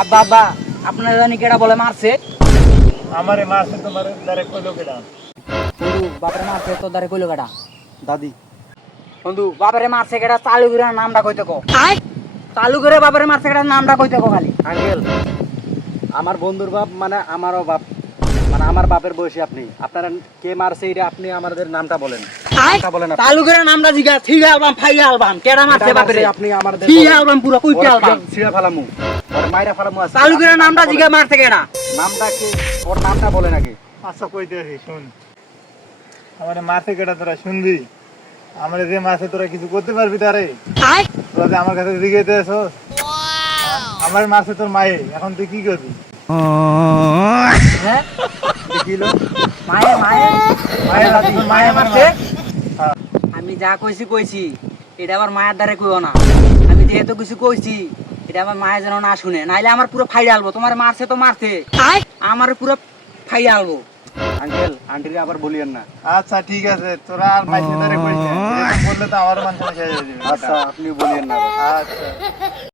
আব্বা আব্বা আপনার জানি কেডা বলে মারছে? আমারে মারছে তোমার ডাইরেক্ট কইলো কেডা? বন্ধু বাপরে মারছে তো দারে কইলো কেডা? দাদি। বন্ধু বাপরে মারছে কেডা? চালু করে নামটা কইতে কো। চালু করে বাপরে মারছে কেডা নামটা কইতে কো খালি। আঙ্কেল, আমার বন্ধুর বাপ মানে আমারও বাপ, মানে আমার বাপের বয়সী আপনি। আপনারা কে মারছে এটা আপনি আমাদের নামটা বলেন। নামটা বলেন আপনি। চালু করে নামটা জিগা ঠিক অ্যালবাম ফাই অ্যালবাম কেডা মারছে বাপরে? আপনি আমাদের ঠিক অ্যালবাম পুরো কইতে অ্যালবাম। ছিড়া ফেলামু, ওর মাইরা ফেলামু আছে। চালু করে নামটা জিগা মারছে কেডা? নামটা কি? ওর নামটা বলেন আগে। আচ্ছা কইতে আসি শুন, আমারে মারছে কেডা তোরা শুনবি? আমারে যে মারছে তোরা কিছু করতে পারবি তারে? তোরা যে আমার কাছে জিগাইতে আসো, আমার মারছে তোর মায়ে, এখন তুই কি করবি? হ্যাঁ দেখিলো মায়ে মায়ে মায়ে দাদি তোর মায়ে মায়ে মারছে। হ্যাঁ। আমি যা কইছি এটা আবার মায়ের দ্বারে কইও না। আমি যেহেতু কিছু কইছি এটা আমার মায়ের যেন না শুনে, নাইলে আমার পুরো ফাইড়ে আলবো। তোমার মারছে তো মারছে, আমার পুরো ফাইড়ে আলবো। আঙ্কেল, আন্টিরে আবার বলিয়েন না। আচ্ছা ঠিক আছে, তোরা আর মাইসে তারে কইছে, এরকম বললে তো আমার মান সম্মান শেষ হয়ে যাবে। আচ্ছা, আপনি বলিয়েন না। আচ্ছা।